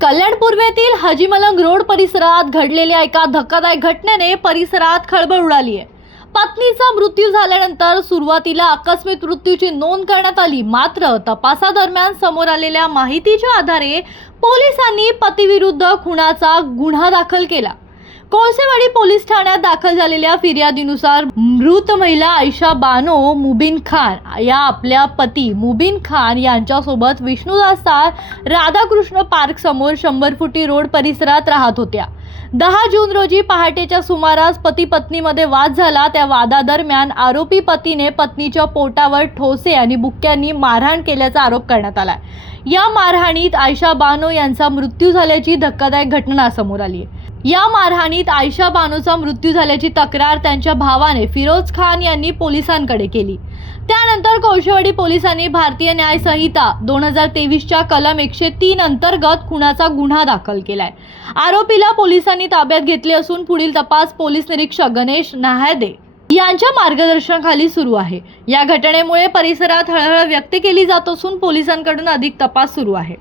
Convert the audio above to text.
कल्याण पूर्वेतील हाजी मलंग road परिसरात घडलेल्या एका धक्कादायक घटनेने परिसरात खळबळ उडाली आहे। पत्नीचा मृत्यू झाल्यानंतर सुरुवातीला आकस्मिक मृत्यूची नोंद करण्यात आली, मात्र तपासादरम्यान समोर आलेल्या माहितीच्या आधारे पोलिसांनी पतीविरुद्ध खुनाचा गुन्हा दाखल केला। कोळसेवाडी पोलीस ठाण्यात दाखल झालेल्या फिर्यादीनुसार मृत महिला आयशा बानो मुबीन खान या आपल्या पती मुबीन खान यांच्यासोबत विष्णुदास राधाकृष्ण पार्क समोर 100 फुटी रोड परिसरात राहत होत्या। 10 जून रोजी पहाटेच्या सुमारास पती पत्नीमध्ये वाद झाला। त्या वादादरम्यान आरोपी पतीने पत्नीच्या पोटावर ठोसे आणि बुक्क्यांनी मारहाण केल्याचा आरोप करण्यात आला। या मारहाणीत आयशा बानो यांचा मृत्यू झाल्याची धक्कादायक घटना समोर आली आहे। या मारहाणीत आयशा बानोचा मृत्यू झाल्याची तक्रार त्यांच्या भावाने फिरोज खान यांनी पोलिसांकडे केली। त्यानंतर कोळसेवाडी पोलिसांनी भारतीय न्याय संहिता 2023च्या कलम 103 अंतर्गत खुनाचा गुन्हा दाखल केलाय। आरोपीला पोलिसांनी ताब्यात घेतले असून पुढील तपास पोलीस निरीक्षक गणेश नाहादे यांच्या मार्गदर्शनाखाली सुरू आहे। या घटनेमुळे परिसरात हळहळ व्यक्त केली जात असून पोलिसांकडून अधिक तपास सुरू आहे।